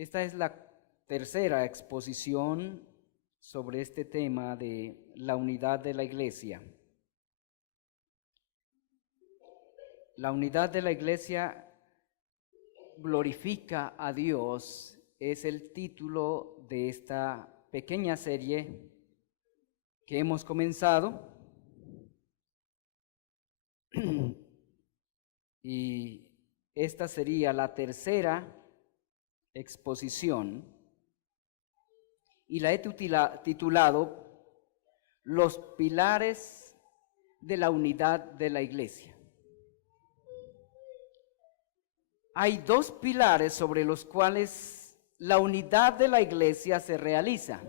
Esta es la tercera exposición sobre este tema de la unidad de la iglesia. La unidad de la iglesia glorifica a Dios es el título de esta pequeña serie que hemos comenzado. Y esta sería la tercera exposición y la he titulado Los pilares de la unidad de la iglesia. Hay dos pilares sobre los cuales la unidad de la iglesia se realiza.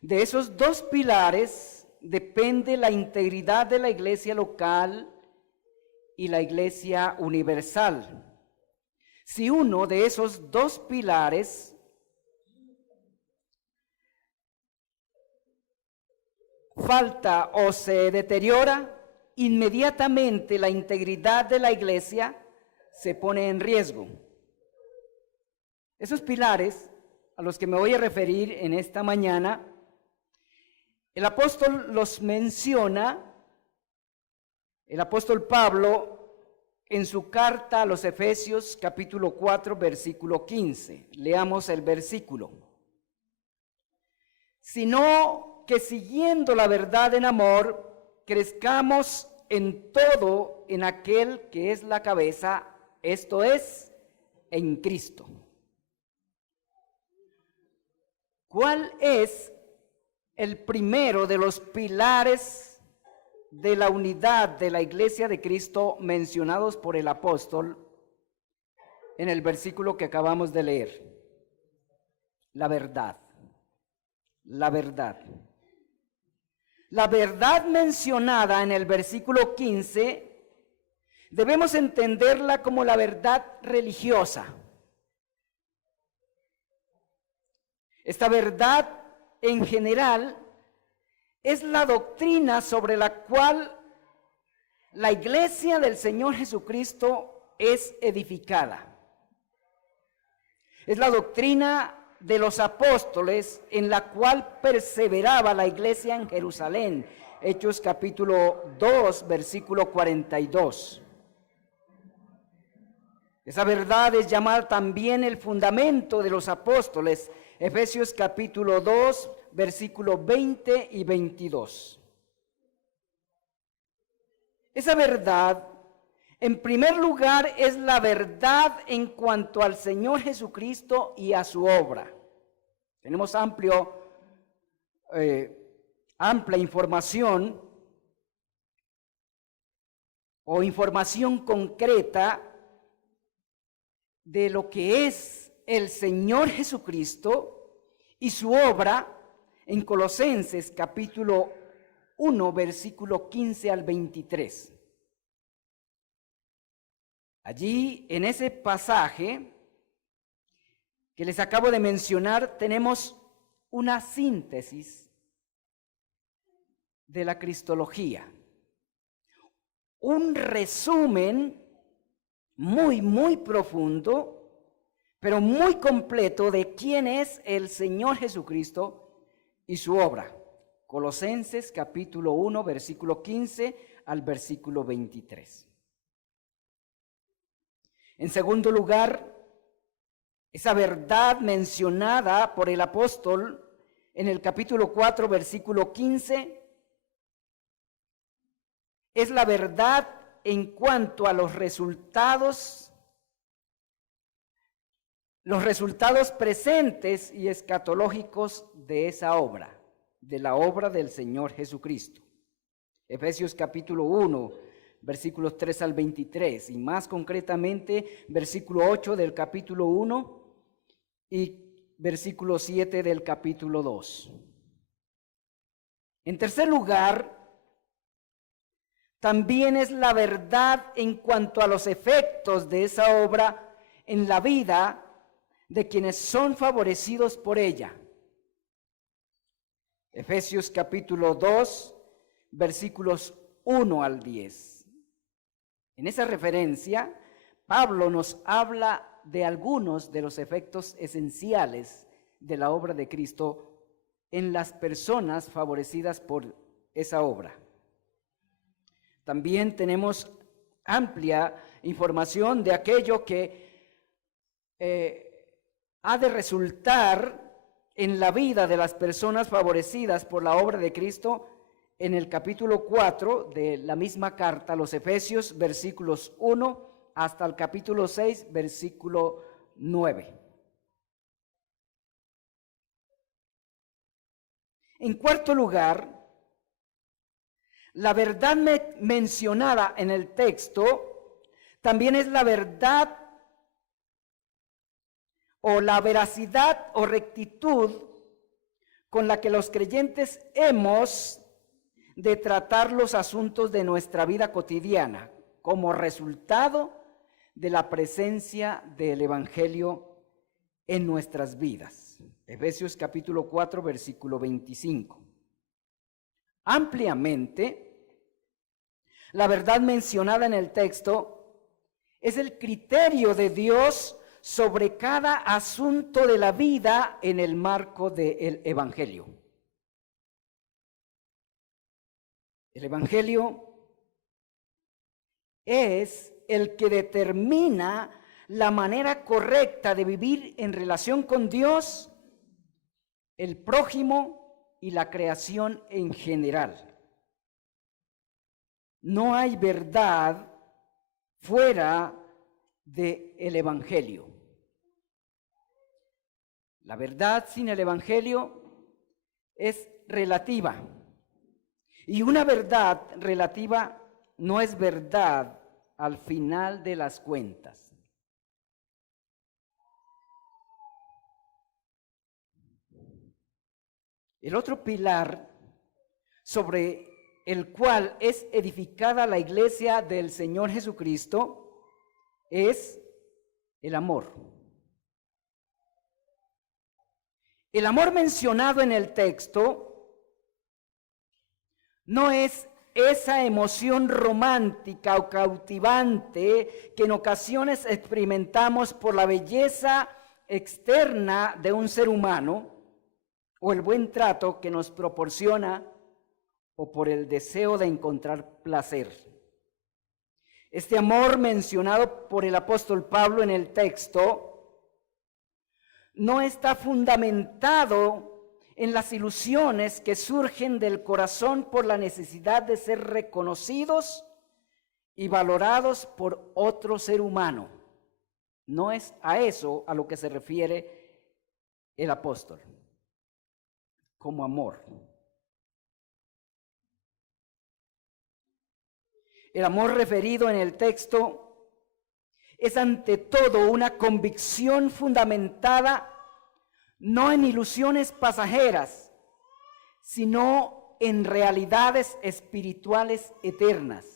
De esos dos pilares depende la integridad de la iglesia local y la iglesia universal. Si uno de esos dos pilares falta o se deteriora, inmediatamente la integridad de la iglesia se pone en riesgo. Esos pilares a los que me voy a referir en esta mañana, el apóstol los menciona, el apóstol Pablo, en su carta a los Efesios capítulo 4 versículo 15. Leamos el versículo. Sino que siguiendo la verdad en amor, crezcamos en todo en aquel que es la cabeza, esto es, en Cristo. ¿Cuál es el primero de los pilares de la unidad de la iglesia de Cristo mencionados por el apóstol en el versículo que acabamos de leer? La verdad. La verdad. La verdad mencionada en el versículo 15 debemos entenderla como la verdad religiosa. Esta verdad en general es la doctrina sobre la cual la iglesia del Señor Jesucristo es edificada. Es la doctrina de los apóstoles en la cual perseveraba la iglesia en Jerusalén. Hechos capítulo 2, versículo 42. Esa verdad es llamada también el fundamento de los apóstoles. Efesios capítulo 2, versículos 20 y 22. Esa verdad, en primer lugar, es la verdad en cuanto al Señor Jesucristo y a su obra. Tenemos amplia información o información concreta de lo que es el Señor Jesucristo y su obra en Colosenses capítulo 1, versículo 15 al 23. Allí, en ese pasaje que les acabo de mencionar, tenemos una síntesis de la cristología. Un resumen muy profundo, pero muy completo de quién es el Señor Jesucristo y su obra. Colosenses capítulo 1, versículo 15 al versículo 23. En segundo lugar, esa verdad mencionada por el apóstol en el capítulo 4, versículo 15, es la verdad en cuanto a los resultados presentes y escatológicos de esa obra, de la obra del Señor Jesucristo. Efesios capítulo 1, versículos 3 al 23, y más concretamente, versículo 8 del capítulo 1 y versículo 7 del capítulo 2. En tercer lugar, también es la verdad en cuanto a los efectos de esa obra en la vida de quienes son favorecidos por ella. Efesios capítulo 2, versículos 1 al 10. En esa referencia, Pablo nos habla de algunos de los efectos esenciales de la obra de Cristo en las personas favorecidas por esa obra. También tenemos amplia información de aquello que ha de resultar en la vida de las personas favorecidas por la obra de Cristo en el capítulo 4 de la misma carta a los Efesios, versículos 1 hasta el capítulo 6, versículo 9. En cuarto lugar, la verdad mencionada en el texto también es la verdad o la veracidad o rectitud con la que los creyentes hemos de tratar los asuntos de nuestra vida cotidiana como resultado de la presencia del Evangelio en nuestras vidas. Efesios capítulo 4, versículo 25. Ampliamente, la verdad mencionada en el texto es el criterio de Dios sobre cada asunto de la vida en el marco del Evangelio. El Evangelio es el que determina la manera correcta de vivir en relación con Dios, el prójimo y la creación en general. No hay verdad fuera del Evangelio. La verdad sin el Evangelio es relativa. Y una verdad relativa no es verdad al final de las cuentas. El otro pilar sobre el cual es edificada la iglesia del Señor Jesucristo es el amor. El amor mencionado en el texto no es esa emoción romántica o cautivante que en ocasiones experimentamos por la belleza externa de un ser humano o el buen trato que nos proporciona o por el deseo de encontrar placer. Este amor mencionado por el apóstol Pablo en el texto no está fundamentado en las ilusiones que surgen del corazón por la necesidad de ser reconocidos y valorados por otro ser humano. No es a eso a lo que se refiere el apóstol como amor. El amor referido en el texto es ante todo una convicción fundamentada no en ilusiones pasajeras, sino en realidades espirituales eternas.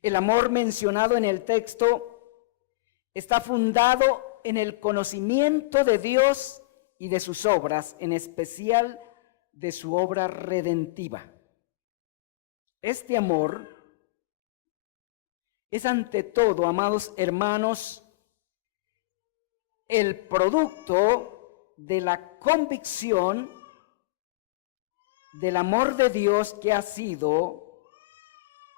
El amor mencionado en el texto está fundado en el conocimiento de Dios y de sus obras, en especial de su obra redentiva. Este amor es ante todo, amados hermanos, el producto de la convicción del amor de Dios que ha sido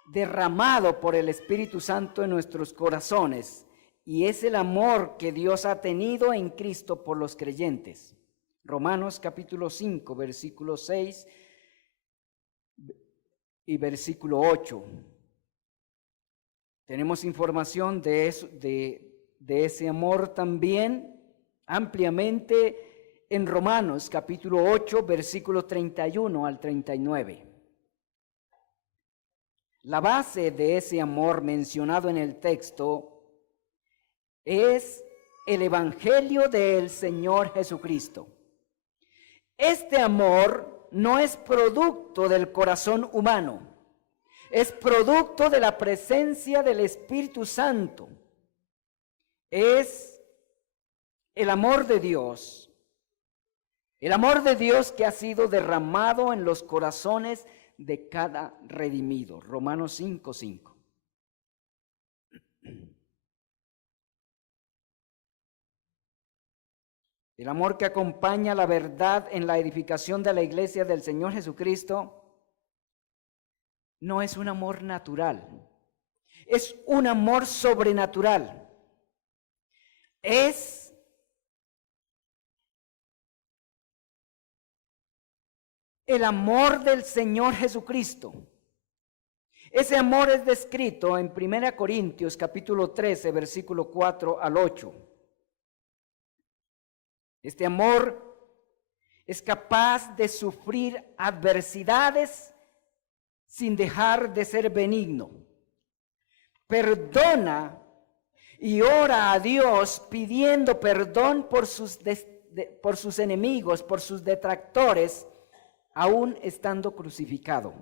derramado por el Espíritu Santo en nuestros corazones, y es el amor que Dios ha tenido en Cristo por los creyentes. Romanos capítulo 5, versículo 6 y versículo 8. Tenemos información de eso, de ese amor también ampliamente en Romanos capítulo 8, versículos 31 al 39. La base de ese amor mencionado en el texto es el Evangelio del Señor Jesucristo. Este amor no es producto del corazón humano, es producto de la presencia del Espíritu Santo. Es el amor de Dios que ha sido derramado en los corazones de cada redimido. Romanos 5:5. el amor que acompaña la verdad en la edificación de la iglesia del Señor Jesucristo, no es un amor natural, es un amor sobrenatural. Es el amor del Señor Jesucristo. Ese amor es descrito en 1 Corintios capítulo 13, versículo 4 al 8. Este amor es capaz de sufrir adversidades sin dejar de ser benigno. Perdona y ora a Dios pidiendo perdón por sus enemigos, por sus detractores, aún estando crucificado.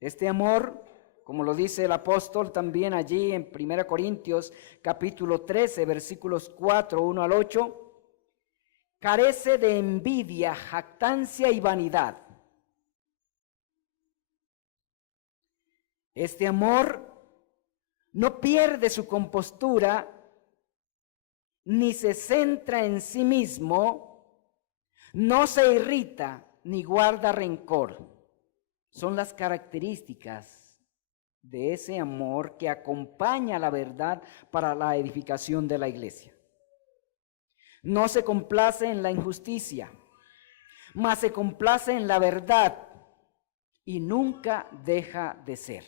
Este amor, como lo dice el apóstol también allí en 1 Corintios capítulo 13, versículos 4, 1 al 8, carece de envidia, jactancia y vanidad. Este amor no pierde su compostura, ni se centra en sí mismo, no se irrita, ni guarda rencor. Son las características de ese amor que acompaña la verdad para la edificación de la iglesia. No se complace en la injusticia, mas se complace en la verdad y nunca deja de ser.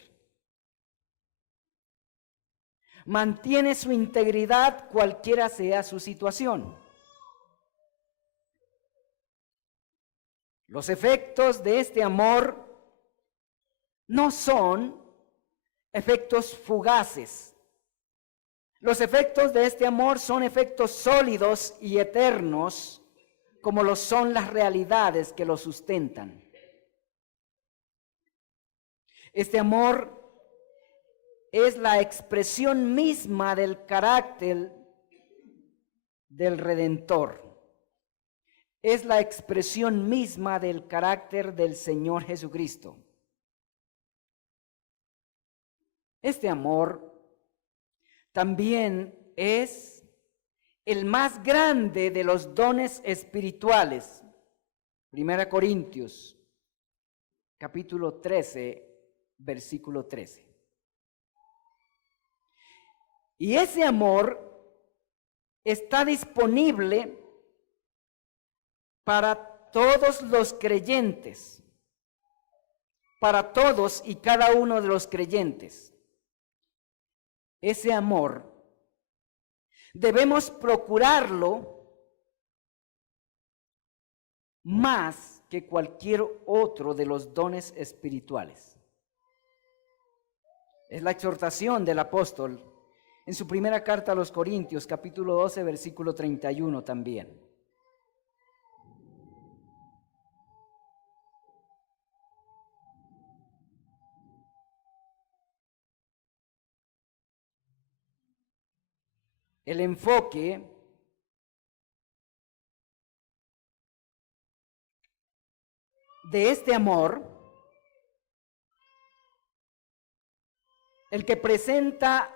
Mantiene su integridad cualquiera sea su situación. Los efectos de este amor no son efectos fugaces. Los efectos de este amor son efectos sólidos y eternos, como lo son las realidades que lo sustentan. Este amor es la expresión misma del carácter del Redentor. Es la expresión misma del carácter del Señor Jesucristo. Este amor también es el más grande de los dones espirituales. 1 Corintios, capítulo 13, versículo 13. Y ese amor está disponible para todos los creyentes, para todos y cada uno de los creyentes. Ese amor debemos procurarlo más que cualquier otro de los dones espirituales. Es la exhortación del apóstol en su primera carta a los Corintios, capítulo 12, versículo 31 también. El enfoque de este amor, el que presenta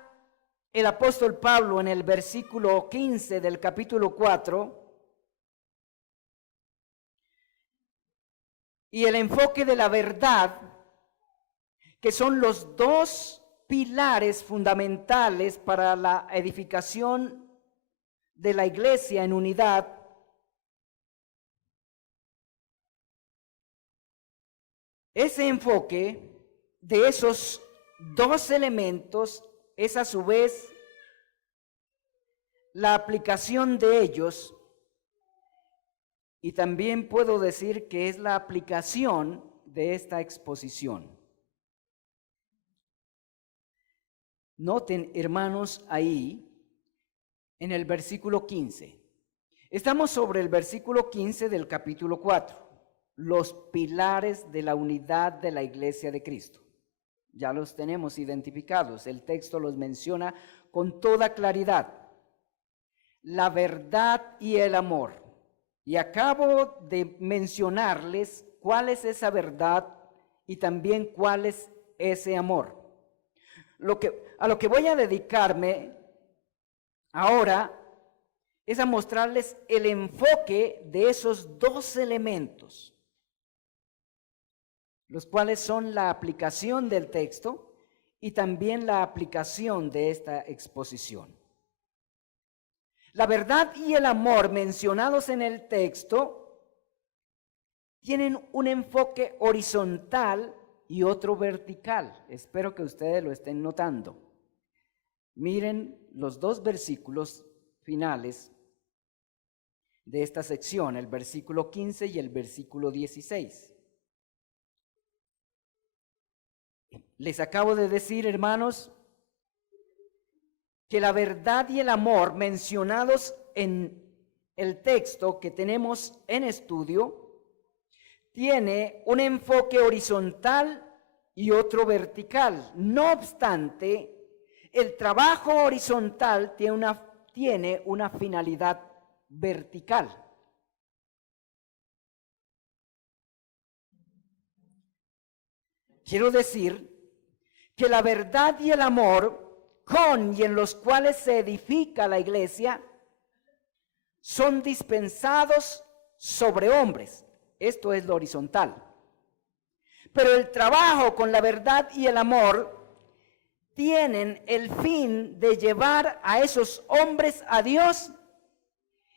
el apóstol Pablo en el versículo 15 del capítulo 4, y el enfoque de la verdad, que son los dos pilares fundamentales para la edificación de la iglesia en unidad. Ese enfoque de esos dos elementos es a su vez la aplicación de ellos, y también puedo decir que es la aplicación de esta exposición. Noten, hermanos, ahí en el versículo 15. Estamos sobre el versículo 15 del capítulo 4, los pilares de la unidad de la iglesia de Cristo. Ya los tenemos identificados, el texto los menciona con toda claridad. La verdad y el amor. Y acabo de mencionarles cuál es esa verdad y también cuál es ese amor. A lo que voy a dedicarme ahora es a mostrarles el enfoque de esos dos elementos, los cuales son la aplicación del texto y también la aplicación de esta exposición. La verdad y el amor mencionados en el texto tienen un enfoque horizontal y otro vertical. Espero que ustedes lo estén notando. Miren los dos versículos finales de esta sección, el versículo 15 y el versículo 16. Les acabo de decir, hermanos, que la verdad y el amor mencionados en el texto que tenemos en estudio tiene un enfoque horizontal y otro vertical. No obstante, el trabajo horizontal tiene una finalidad vertical. Quiero decir que la verdad y el amor con y en los cuales se edifica la iglesia son dispensados sobre hombres. Esto es lo horizontal. Pero el trabajo con la verdad y el amor tienen el fin de llevar a esos hombres a Dios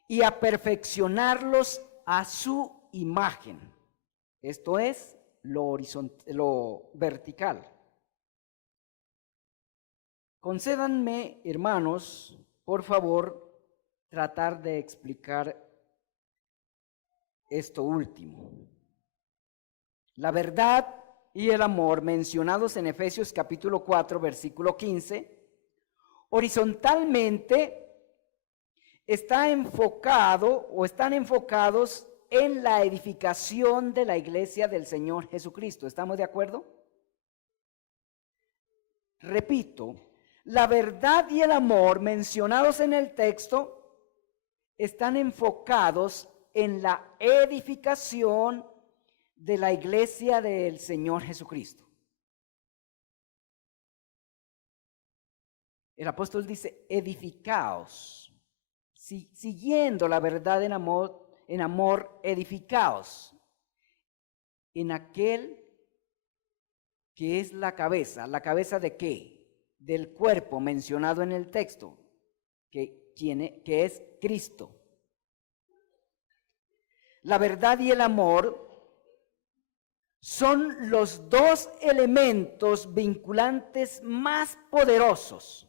y a perfeccionarlos a su imagen. Esto es lo vertical. Concédanme, hermanos, por favor, tratar de explicar esto último. La verdad y el amor mencionados en Efesios capítulo 4, versículo 15, horizontalmente están enfocados en la edificación de la iglesia del Señor Jesucristo. ¿Estamos de acuerdo? Repito, la verdad y el amor mencionados en el texto están enfocados en la edificación de la iglesia del Señor Jesucristo. El apóstol dice, edificaos, siguiendo la verdad en amor, edificaos en aquel que es la cabeza. ¿La cabeza de qué? Del cuerpo mencionado en el texto, que es Cristo. La verdad y el amor son los dos elementos vinculantes más poderosos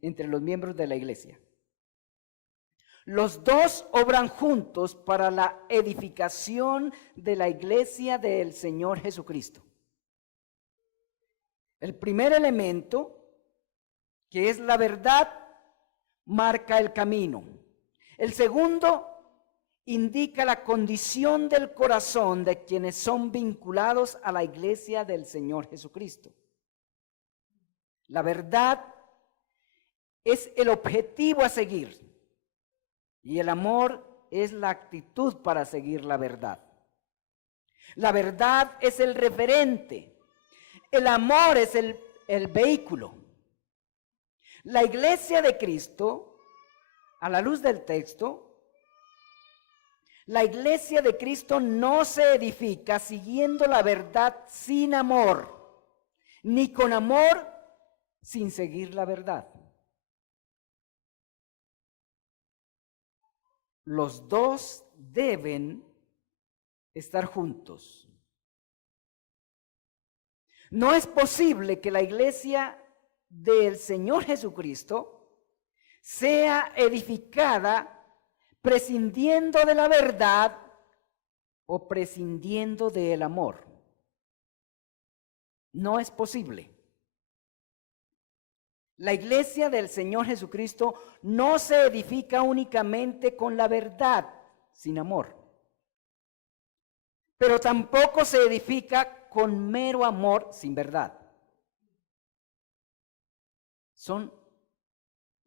entre los miembros de la iglesia. Los dos obran juntos para la edificación de la iglesia del Señor Jesucristo. El primer elemento, que es la verdad, marca el camino. El segundo indica la condición del corazón de quienes son vinculados a la iglesia del Señor Jesucristo. La verdad es el objetivo a seguir y el amor es la actitud para seguir la verdad. La verdad es el referente, el amor es el vehículo. La iglesia de Cristo, a la luz del texto, la iglesia de Cristo no se edifica siguiendo la verdad sin amor, ni con amor sin seguir la verdad. Los dos deben estar juntos. No es posible que la iglesia del Señor Jesucristo sea edificada prescindiendo de la verdad o prescindiendo del amor. No es posible. La iglesia del Señor Jesucristo no se edifica únicamente con la verdad, sin amor. Pero tampoco se edifica con mero amor, sin verdad. Son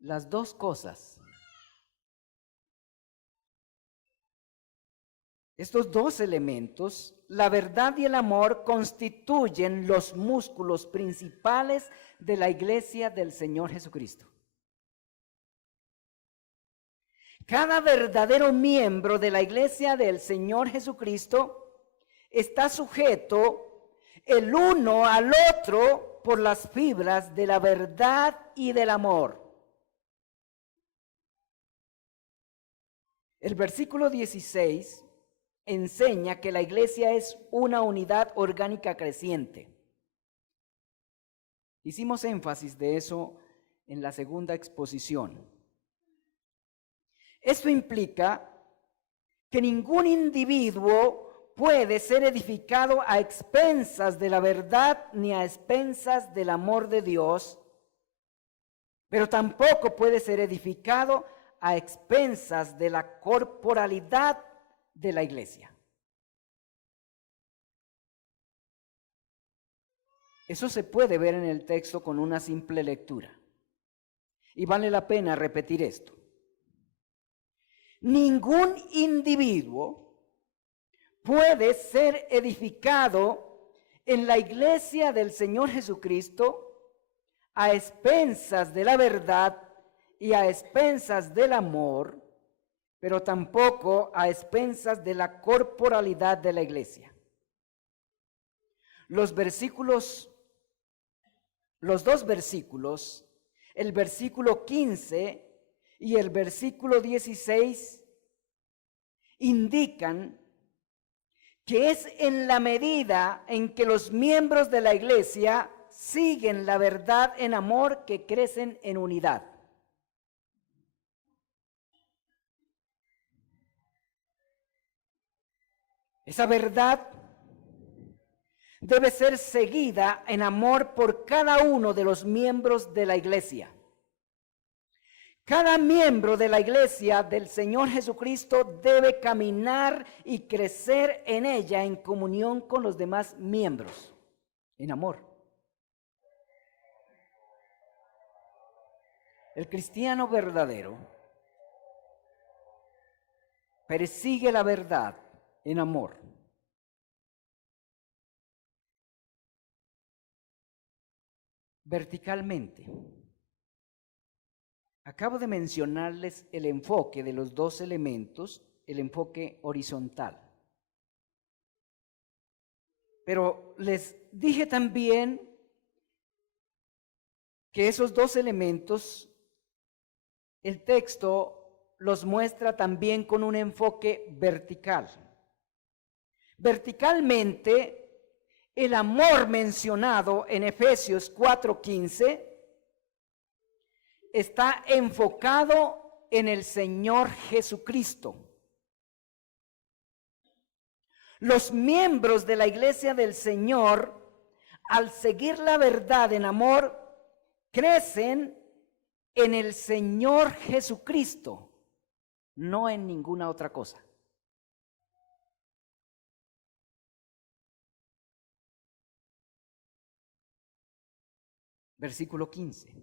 las dos cosas. Estos dos elementos, la verdad y el amor, constituyen los músculos principales de la iglesia del Señor Jesucristo. Cada verdadero miembro de la iglesia del Señor Jesucristo está sujeto el uno al otro por las fibras de la verdad y del amor. El versículo 16 enseña que la iglesia es una unidad orgánica creciente. Hicimos énfasis de eso en la segunda exposición. Esto implica que ningún individuo puede ser edificado a expensas de la verdad ni a expensas del amor de Dios, pero tampoco puede ser edificado a expensas de la corporalidad de la iglesia. Eso se puede ver en el texto con una simple lectura. Y vale la pena repetir esto. Ningún individuo puede ser edificado en la iglesia del Señor Jesucristo a expensas de la verdad y a expensas del amor, pero tampoco a expensas de la corporalidad de la iglesia. Los dos versículos, el versículo 15 y el versículo 16, indican que es en la medida en que los miembros de la iglesia siguen la verdad en amor que crecen en unidad. Esa verdad debe ser seguida en amor por cada uno de los miembros de la iglesia. Cada miembro de la iglesia del Señor Jesucristo debe caminar y crecer en ella en comunión con los demás miembros, en amor. El cristiano verdadero persigue la verdad en amor. Verticalmente. Acabo de mencionarles el enfoque de los dos elementos, el enfoque horizontal. Pero les dije también que esos dos elementos, el texto los muestra también con un enfoque vertical. Verticalmente, el amor mencionado en Efesios 4:15 está enfocado en el Señor Jesucristo. Los miembros de la iglesia del Señor, al seguir la verdad en amor, crecen en el Señor Jesucristo, no en ninguna otra cosa. Versículo 15.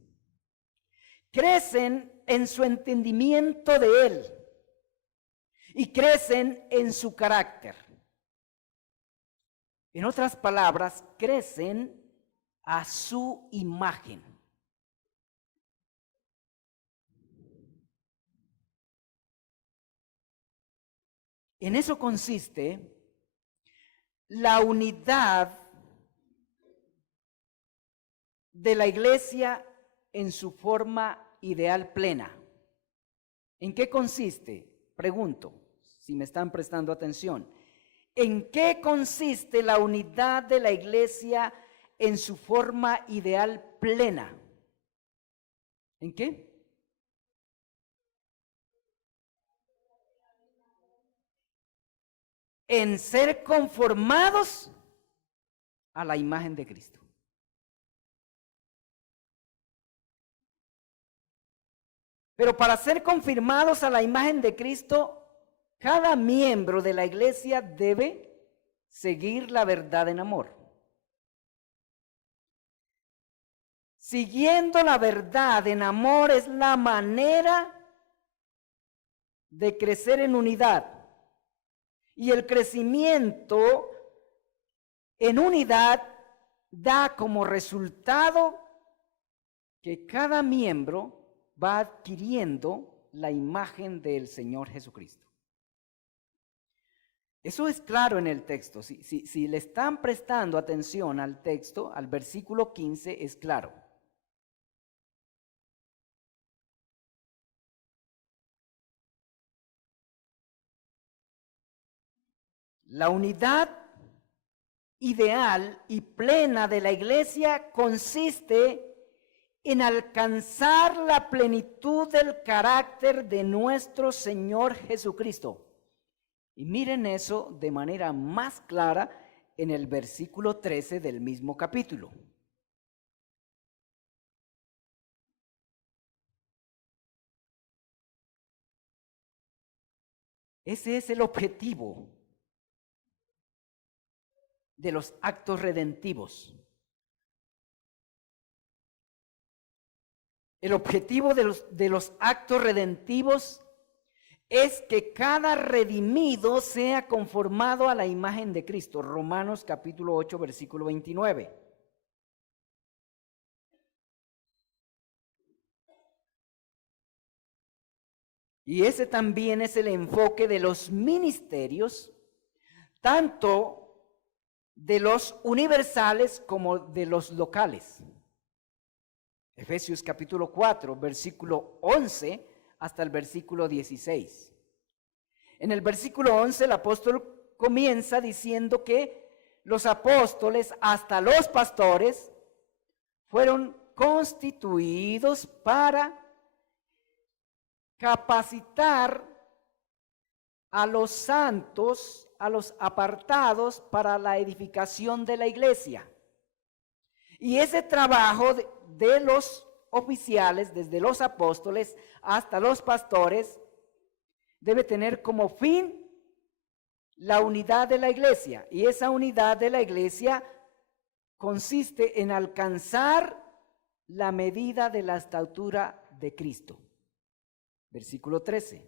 Crecen en su entendimiento de Él y crecen en su carácter. En otras palabras, crecen a su imagen. En eso consiste la unidad de la iglesia en su forma ideal plena. ¿En qué consiste? Pregunto, si me están prestando atención. ¿En qué consiste la unidad de la iglesia en su forma ideal plena? ¿En qué? En ser conformados a la imagen de Cristo. Pero para ser confirmados a la imagen de Cristo, cada miembro de la iglesia debe seguir la verdad en amor. Siguiendo la verdad en amor es la manera de crecer en unidad. Y el crecimiento en unidad da como resultado que cada miembro va adquiriendo la imagen del Señor Jesucristo. Eso es claro en el texto. Si le están prestando atención al texto, al versículo 15, es claro. La unidad ideal y plena de la iglesia consiste en alcanzar la plenitud del carácter de nuestro Señor Jesucristo. Y miren eso de manera más clara en el versículo 13 del mismo capítulo. Ese es el objetivo de los actos redentivos. El objetivo de los actos redentivos es que cada redimido sea conformado a la imagen de Cristo. Romanos capítulo 8, versículo 29. Y ese también es el enfoque de los ministerios, tanto de los universales como de los locales. Efesios capítulo 4, versículo 11 hasta el versículo 16. En el versículo 11 el apóstol comienza diciendo que los apóstoles hasta los pastores fueron constituidos para capacitar a los santos, a los apartados para la edificación de la iglesia. Y ese trabajo de los oficiales, desde los apóstoles hasta los pastores, debe tener como fin la unidad de la iglesia. Y esa unidad de la iglesia consiste en alcanzar la medida de la estatura de Cristo. Versículo 13.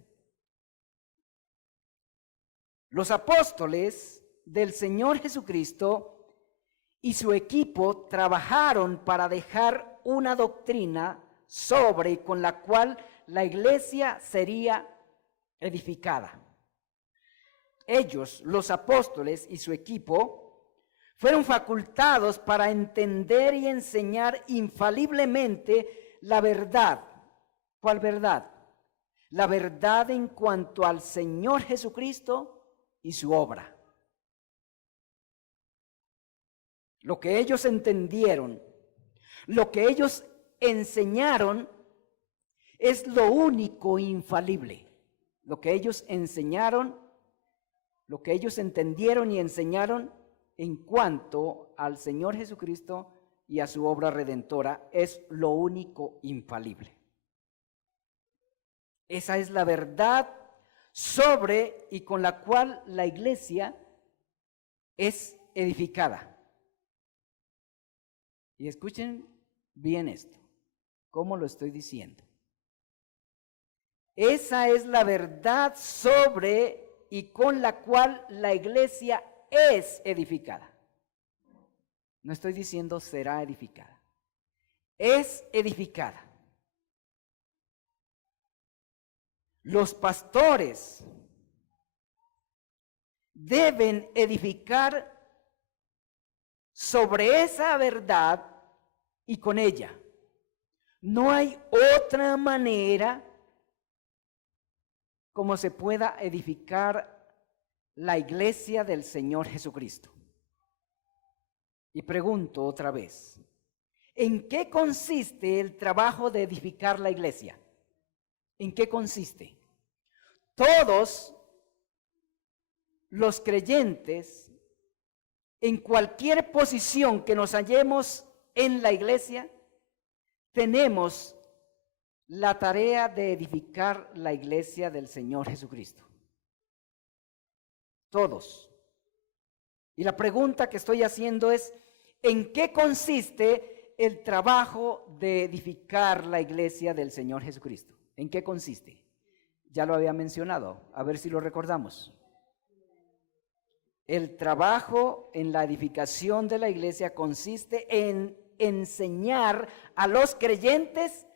Los apóstoles del Señor Jesucristo y su equipo trabajaron para dejar una doctrina sobre con la cual la iglesia sería edificada. Ellos, los apóstoles y su equipo, fueron facultados para entender y enseñar infaliblemente la verdad. ¿Cuál verdad? La verdad en cuanto al Señor Jesucristo y su obra. Lo que ellos entendieron, lo que ellos enseñaron es lo único infalible. Lo que ellos enseñaron, lo que ellos entendieron y enseñaron en cuanto al Señor Jesucristo y a su obra redentora es lo único infalible. Esa es la verdad sobre y con la cual la iglesia es edificada. Y escuchen bien esto, ¿cómo lo estoy diciendo? Esa es la verdad sobre y con la cual la iglesia es edificada. No estoy diciendo será edificada. Es edificada. Los pastores deben edificar sobre esa verdad y con ella. No hay otra manera como se pueda edificar la iglesia del Señor Jesucristo. Y pregunto otra vez, ¿en qué consiste el trabajo de edificar la iglesia? ¿En qué consiste? Todos los creyentes, en cualquier posición que nos hallemos en la iglesia, tenemos la tarea de edificar la iglesia del Señor Jesucristo. Todos. Y la pregunta que estoy haciendo es, ¿en qué consiste el trabajo de edificar la iglesia del Señor Jesucristo? ¿En qué consiste? Ya lo había mencionado, a ver si lo recordamos. El trabajo en la edificación de la iglesia consiste en enseñar a los creyentes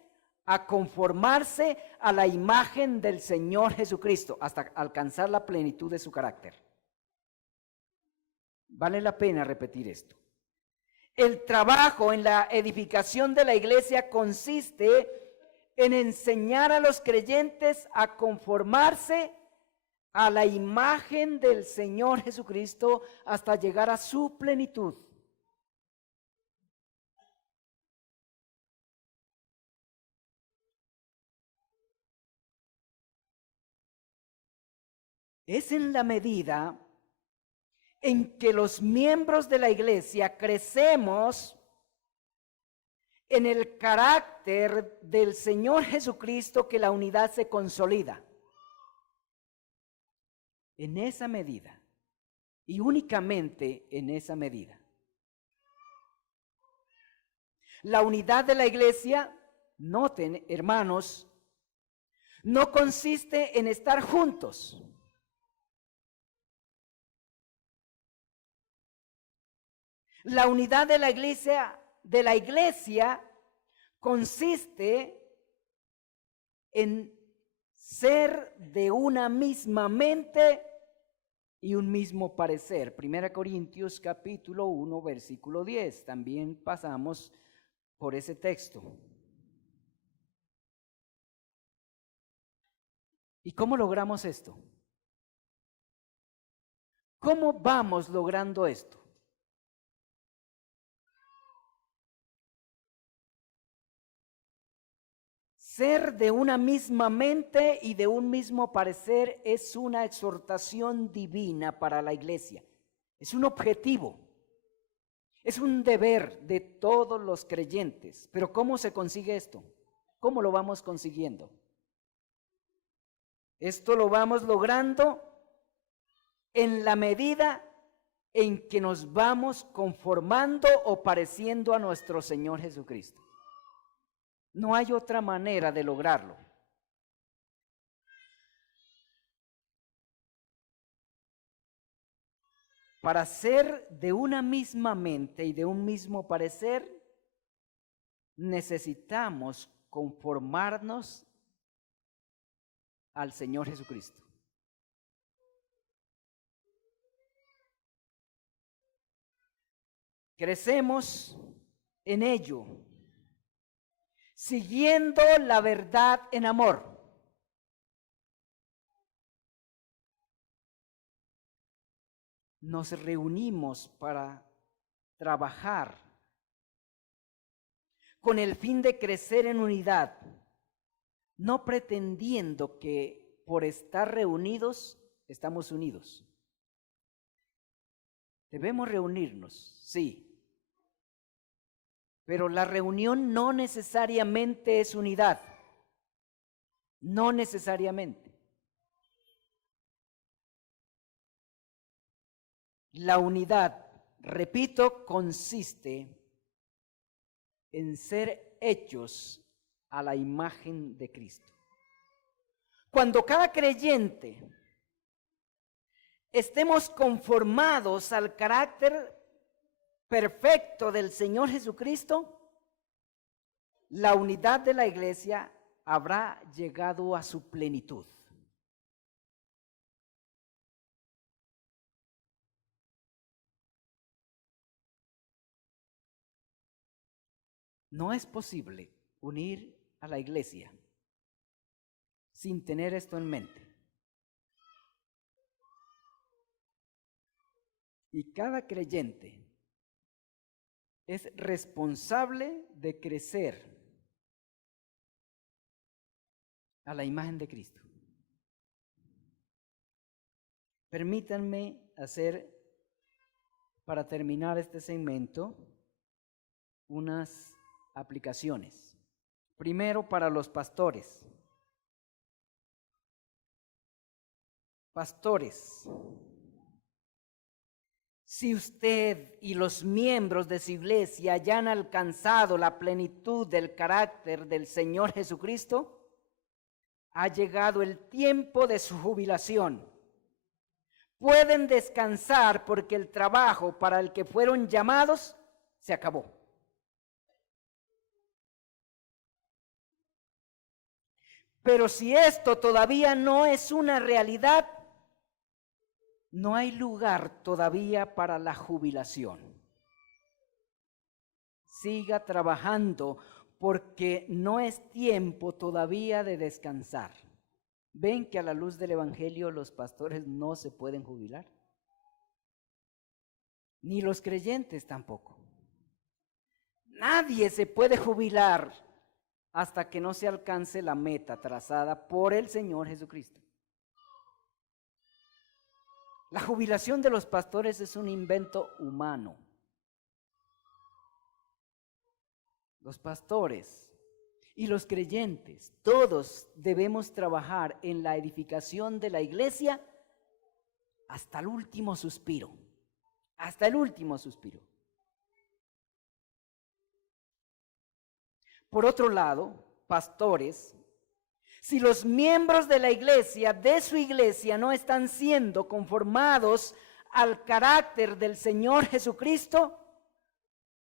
a conformarse a la imagen del Señor Jesucristo hasta alcanzar la plenitud de su carácter. Vale la pena repetir esto. El trabajo en la edificación de la iglesia consiste en enseñar a los creyentes a conformarse a la imagen del Señor Jesucristo hasta llegar a su plenitud. Es en la medida en que los miembros de la iglesia crecemos en el carácter del Señor Jesucristo que la unidad se consolida. En esa medida, y únicamente en esa medida. La unidad de la iglesia, noten, hermanos, no consiste en estar juntos. La unidad de la iglesia consiste en ser de una misma mente y un mismo parecer. 1 Corintios capítulo 1, versículo 10. También pasamos por ese texto. ¿Y cómo logramos esto? ¿Cómo vamos logrando esto? Ser de una misma mente y de un mismo parecer es una exhortación divina para la iglesia. Es un objetivo. Es un deber de todos los creyentes. Pero ¿cómo se consigue esto? ¿Cómo lo vamos consiguiendo? Esto lo vamos logrando en la medida en que nos vamos conformando o pareciendo a nuestro Señor Jesucristo. No hay otra manera de lograrlo. Para ser de una misma mente y de un mismo parecer, necesitamos conformarnos al Señor Jesucristo. Crecemos en ello, siguiendo la verdad en amor. Nos reunimos para trabajar con el fin de crecer en unidad, no pretendiendo que por estar reunidos estamos unidos. Debemos reunirnos, sí. Pero la reunión no necesariamente es unidad. No necesariamente. La unidad, repito, consiste en ser hechos a la imagen de Cristo. Cuando cada creyente estemos conformados al carácter perfecto del Señor Jesucristo, la unidad de la iglesia habrá llegado a su plenitud. No es posible unir a la iglesia sin tener esto en mente. Y cada creyente es responsable de crecer a la imagen de Cristo. Permítanme hacer, para terminar este segmento, unas aplicaciones. Primero, para los pastores. Pastores, si usted y los miembros de su iglesia ya han alcanzado la plenitud del carácter del Señor Jesucristo, ha llegado el tiempo de su jubilación. Pueden descansar porque el trabajo para el que fueron llamados se acabó. Pero si esto todavía no es una realidad, no hay lugar todavía para la jubilación. Siga trabajando porque no es tiempo todavía de descansar. ¿Ven que a la luz del Evangelio los pastores no se pueden jubilar? Ni los creyentes tampoco. Nadie se puede jubilar hasta que no se alcance la meta trazada por el Señor Jesucristo. La jubilación de los pastores es un invento humano. Los pastores y los creyentes, todos debemos trabajar en la edificación de la iglesia hasta el último suspiro. Hasta el último suspiro. Por otro lado, pastores, si los miembros de la iglesia, de su iglesia, no están siendo conformados al carácter del Señor Jesucristo,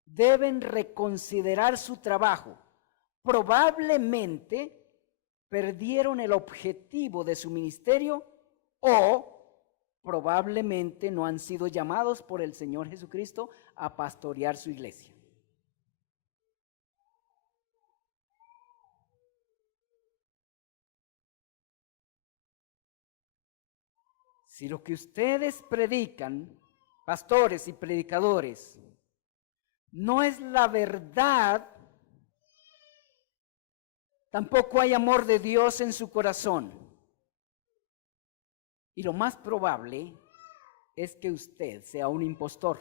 deben reconsiderar su trabajo. Probablemente perdieron el objetivo de su ministerio o probablemente no han sido llamados por el Señor Jesucristo a pastorear su iglesia. Si lo que ustedes predican, pastores y predicadores, no es la verdad, tampoco hay amor de Dios en su corazón. Y lo más probable es que usted sea un impostor.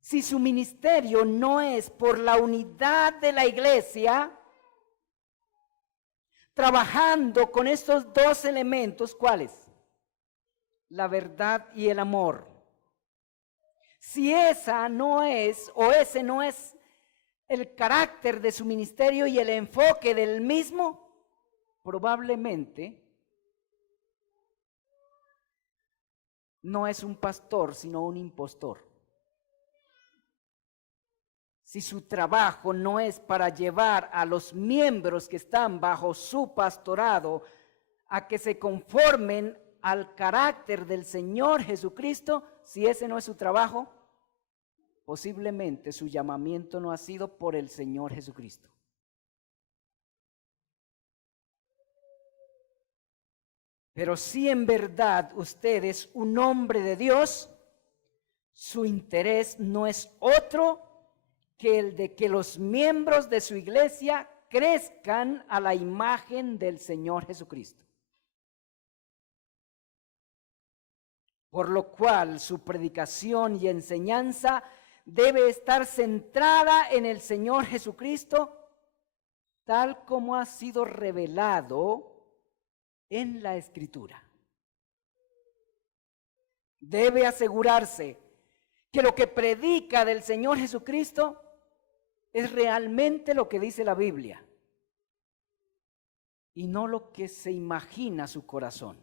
Si su ministerio no es por la unidad de la iglesia, trabajando con estos dos elementos, ¿cuáles? La verdad y el amor. Si esa no es, o ese no es el carácter de su ministerio y el enfoque del mismo, probablemente no es un pastor, sino un impostor. Si su trabajo no es para llevar a los miembros que están bajo su pastorado a que se conformen al carácter del Señor Jesucristo, si ese no es su trabajo, posiblemente su llamamiento no ha sido por el Señor Jesucristo. Pero si en verdad usted es un hombre de Dios, su interés no es otro que el de que los miembros de su iglesia crezcan a la imagen del Señor Jesucristo. Por lo cual su predicación y enseñanza debe estar centrada en el Señor Jesucristo, tal como ha sido revelado en la Escritura. Debe asegurarse que lo que predica del Señor Jesucristo es realmente lo que dice la Biblia y no lo que se imagina su corazón.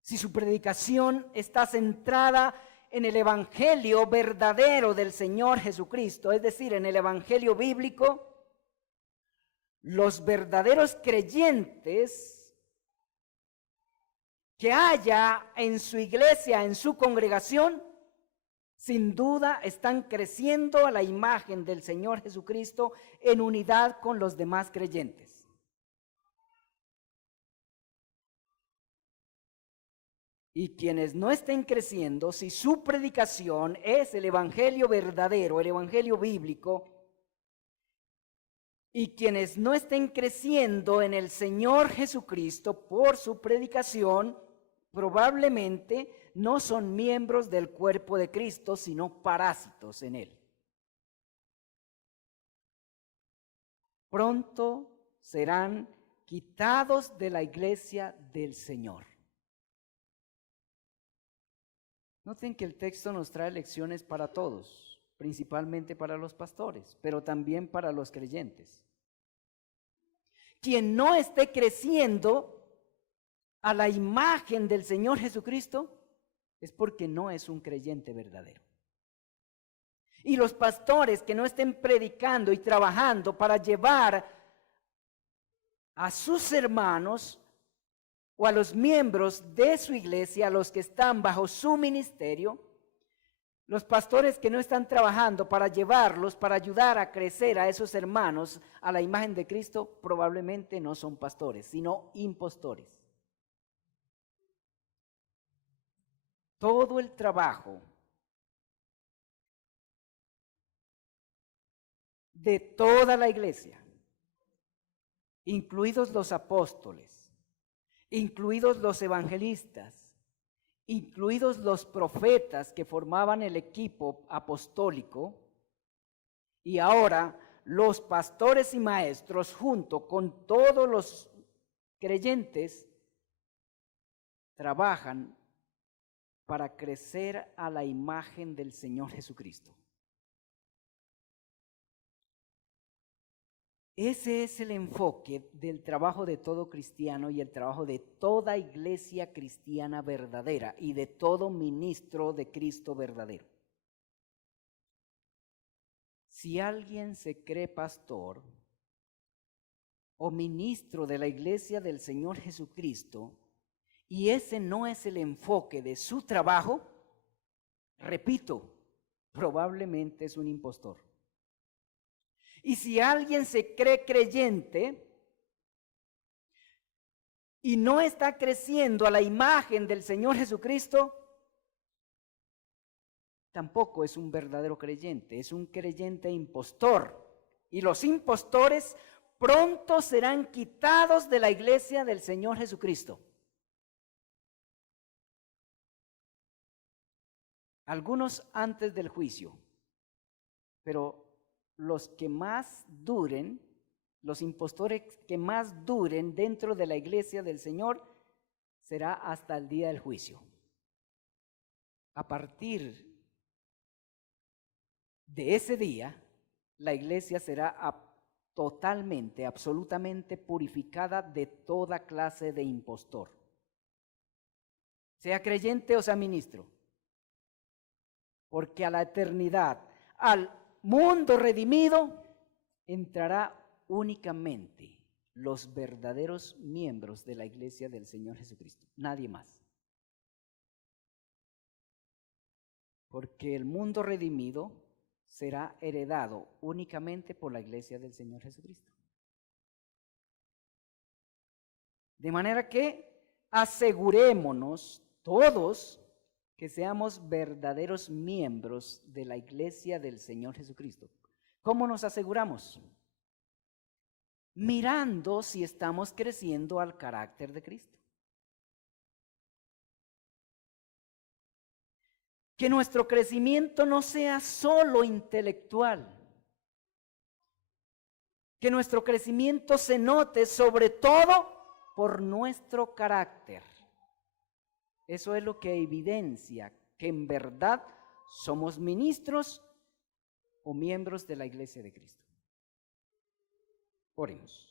Si su predicación está centrada en el evangelio verdadero del Señor Jesucristo, es decir, en el evangelio bíblico, los verdaderos creyentes que haya en su iglesia, en su congregación, sin duda están creciendo a la imagen del Señor Jesucristo en unidad con los demás creyentes. Y quienes no estén creciendo, si su predicación es el evangelio verdadero, el evangelio bíblico, y quienes no estén creciendo en el Señor Jesucristo por su predicación, probablemente no son miembros del cuerpo de Cristo, sino parásitos en él. Pronto serán quitados de la iglesia del Señor. Noten que el texto nos trae lecciones para todos, principalmente para los pastores, pero también para los creyentes. Quien no esté creciendo a la imagen del Señor Jesucristo es porque no es un creyente verdadero. Y los pastores que no estén predicando y trabajando para llevar a sus hermanos o a los miembros de su iglesia, a los que están bajo su ministerio, los pastores que no están trabajando para llevarlos, para ayudar a crecer a esos hermanos a la imagen de Cristo, probablemente no son pastores, sino impostores. Todo el trabajo de toda la iglesia, incluidos los apóstoles, incluidos los evangelistas, incluidos los profetas que formaban el equipo apostólico, y ahora los pastores y maestros junto con todos los creyentes trabajan para crecer a la imagen del Señor Jesucristo. Ese es el enfoque del trabajo de todo cristiano y el trabajo de toda iglesia cristiana verdadera y de todo ministro de Cristo verdadero. Si alguien se cree pastor o ministro de la iglesia del Señor Jesucristo y ese no es el enfoque de su trabajo, repito, probablemente es un impostor. Y si alguien se cree creyente y no está creciendo a la imagen del Señor Jesucristo, tampoco es un verdadero creyente, es un creyente impostor. Y los impostores pronto serán quitados de la iglesia del Señor Jesucristo. Algunos antes del juicio, pero los que más duren, los impostores que más duren dentro de la iglesia del Señor, será hasta el día del juicio. A partir de ese día, la iglesia será totalmente, absolutamente purificada de toda clase de impostor. Sea creyente o sea ministro. Porque a la eternidad, al mundo redimido, entrará únicamente los verdaderos miembros de la iglesia del Señor Jesucristo, nadie más. Porque el mundo redimido será heredado únicamente por la iglesia del Señor Jesucristo. De manera que asegurémonos todos que seamos verdaderos miembros de la iglesia del Señor Jesucristo. ¿Cómo nos aseguramos? Mirando si estamos creciendo al carácter de Cristo. Que nuestro crecimiento no sea solo intelectual. Que nuestro crecimiento se note sobre todo por nuestro carácter. Eso es lo que evidencia que en verdad somos ministros o miembros de la iglesia de Cristo. Oremos.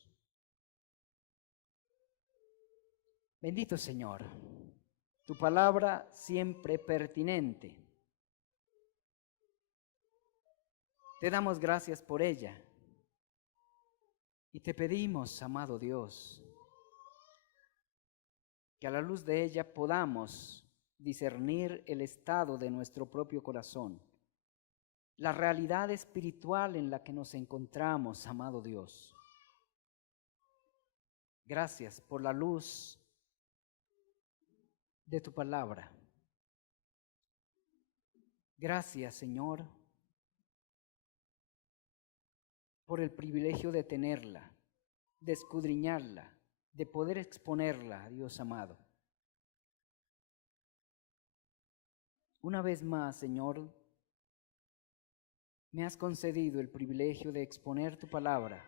Bendito Señor, tu palabra siempre pertinente. Te damos gracias por ella y te pedimos, amado Dios, que a la luz de ella podamos discernir el estado de nuestro propio corazón, la realidad espiritual en la que nos encontramos, amado Dios. Gracias por la luz de tu palabra. Gracias, Señor, por el privilegio de tenerla, de escudriñarla, de poder exponerla, Dios amado. Una vez más, Señor, me has concedido el privilegio de exponer tu palabra.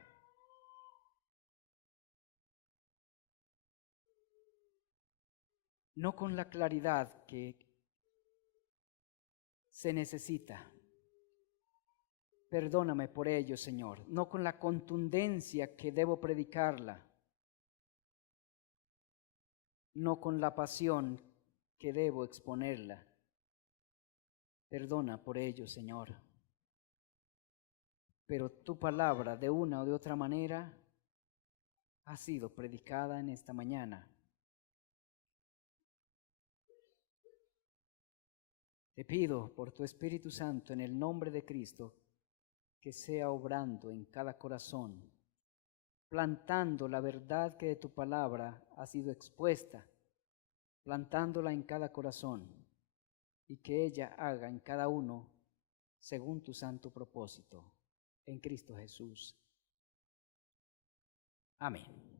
No con la claridad que se necesita. Perdóname por ello, Señor. No con la contundencia que debo predicarla. No con la pasión que debo exponerla, Perdona por ello, Señor. Pero tu palabra, de una o de otra manera, ha sido predicada en esta mañana. Te pido por tu Espíritu Santo, en el nombre de Cristo, que sea obrando en cada corazón, plantando la verdad que de tu palabra ha sido expuesta, plantándola en cada corazón, y que ella haga en cada uno según tu santo propósito, en Cristo Jesús. Amén.